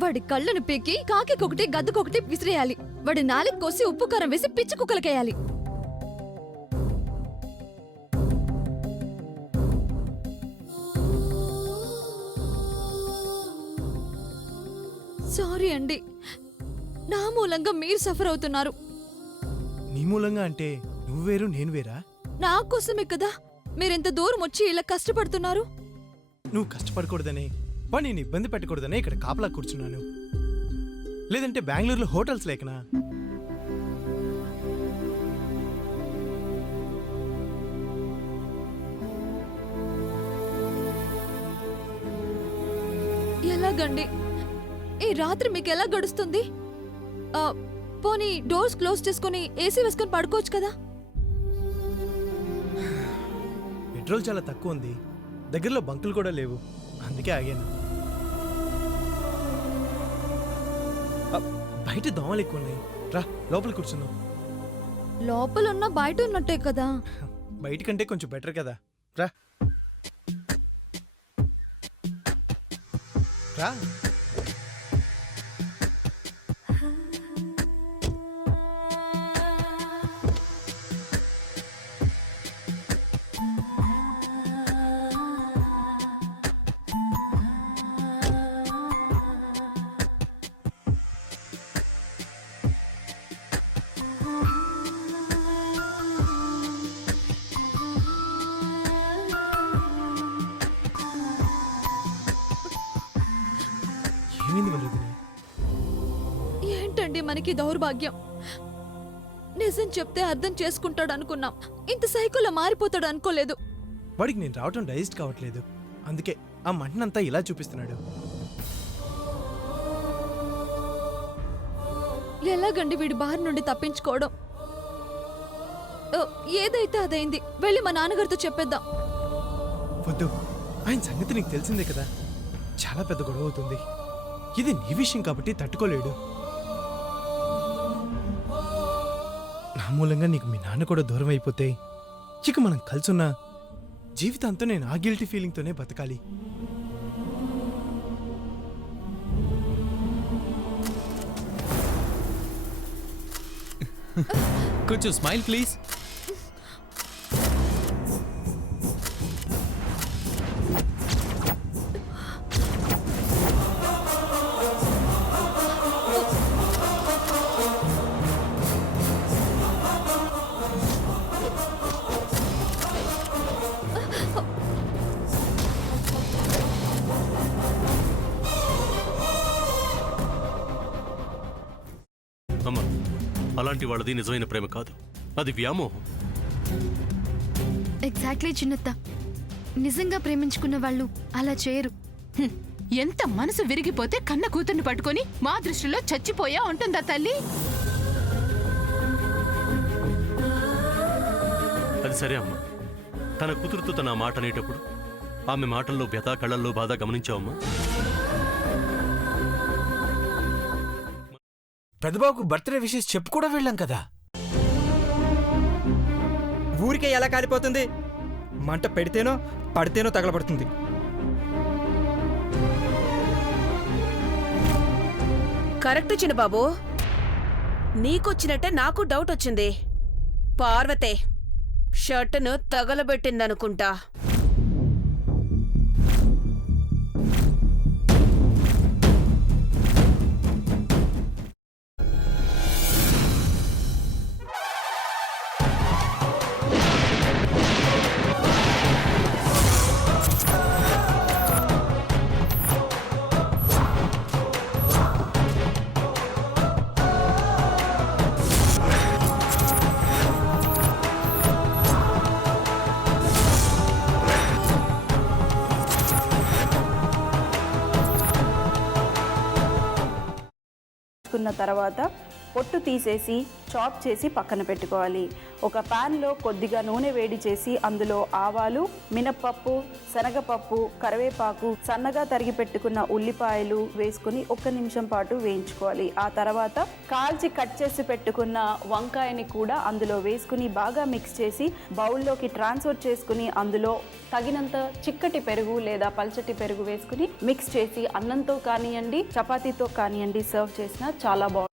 వాడి కళ్ళను పీకి కాకికొకటి గద్దకొకటి విసిరేయాలి. వాడి నాలుగు కోసి ఉప్పు కారం వేసి పిచ్చి కుక్కలకేయాలి. సారీ అండి, నా మూలంగా మీరు సఫర్ అవుతున్నారు. నీ మూలంగా అంటే నువ్వు వేరు నేను వేరా? నా కోసమే కదా మీరింత దూరం వచ్చి ఇలా కష్టపడుతున్నారు. నువ్వు కష్టపడకూడదనే, వాడిని ఇబ్బంది పెట్టకూడదనే ఇక్కడ కాపలా కూర్చున్నాను. లేదంటే బెంగళూరులో హోటల్స్ లేకనా? ఎలాగండి ఈ రాత్రి మీకు ఎలా గడుస్తుంది? పోనీ డోర్స్ క్లోజ్ చేసుకుని ఏసీ వేసుకొని పడుకోవచ్చు కదా. పెట్రోల్ చాలా తక్కువ ఉంది, దగ్గరలో బంకులు కూడా లేవు, అందుకే ఆగాను. బయట దోమలు ఎక్కువ ఉన్నాయి, రా లోపల కూర్చున్నావు. లోపల ఉన్న బయట ఉన్నట్టే కదా. బయట కంటే కొంచెం బెటర్ కదా, రా రా. ఏంటండి మనకి దౌర్భాగ్యం? నిజం చెప్తే అర్థం చేసుకుంటాడు అనుకున్నాం, ఇంత సైకోలో మారిపోతాడు అనుకోలేదు. వాడికి నేను రావటం డైజెస్ట్ కావట్లేదు, అందుకే ఆ మంటనంతా ఇలా చూపిస్తున్నాడు. ఎలాగండి వీడి బారి నుండి తప్పించుకోవడం? ఏదైతే అదైంది, వెళ్ళి మా నాన్నగారితో చెప్పేద్దాం. వద్దు, ఆయన సంగతి నీకు తెలిసిందే కదా, చాలా పెద్ద గొడవ అవుతుంది. ఇది నీ విషయం కాబట్టి తట్టుకోలేడు. నా మూలంగా నీకు మీ నాన్న కూడా దూరం అయిపోతే ఇక మనం కలిసున్నా జీవితాంతో నేను ఆ గిల్టీ ఫీలింగ్తోనే బతకాలి. కొంచెం స్మైల్ ప్లీజ్. అమ్మా, అలాంటి వాళ్ళది నిజమైన ప్రేమ కాదు, అది వ్యామోహం. ఎగ్జాక్ట్లీ చిన్నత్త, నిజంగా ప్రేమించుకున్న వాళ్ళు అలా చేయరు. ఎంత మనసు విరిగిపోతే కన్న కూతుర్ని పట్టుకొని మా దృష్టిలో చచ్చిపోయా ఉంటుందా తల్లి? అది సరే అమ్మా, తన కూతురుతో తన మాట అనేటప్పుడు ఆమె మాటల్లో వ్యథ, కళ్ళల్లో బాధ గమనించావమ్మా? పెద్దబాబుకు బర్త్డే విషెస్ చెప్పు కూడా వెళ్ళాం కదా. ఊరికే ఎలా కాలిపోతుంది? మంట పెడితేనో పడితేనో తగలబడుతుంది. కరెక్ట్ చిన్నబాబు, నీకొచ్చినట్టే నాకు డౌట్ వచ్చింది. పార్వతే షర్టును తగలబెట్టిందనుకుంటా. తర్వాత పొట్టు తీసేసి చాప్ చేసి పక్కన పెట్టుకోవాలి. ఒక ప్యాన్లో కొద్దిగా నూనె వేడి చేసి అందులో ఆవాలు, మినప్పప్పు, శనగపప్పు, కరివేపాకు, సన్నగా తరిగి పెట్టుకున్న ఉల్లిపాయలు వేసుకుని 1 నిమిషం పాటు వేయించుకోవాలి. ఆ తర్వాత కాల్చి కట్ చేసి పెట్టుకున్న వంకాయని కూడా అందులో వేసుకుని బాగా మిక్స్ చేసి బౌల్లోకి ట్రాన్స్ఫర్ చేసుకుని అందులో తగినంత చిక్కటి పెరుగు లేదా పల్చటి పెరుగు వేసుకుని మిక్స్ చేసి అన్నంతో కానివ్వండి, చపాతీతో కానివ్వండి సర్వ్ చేసినా చాలా బాగుంటుంది.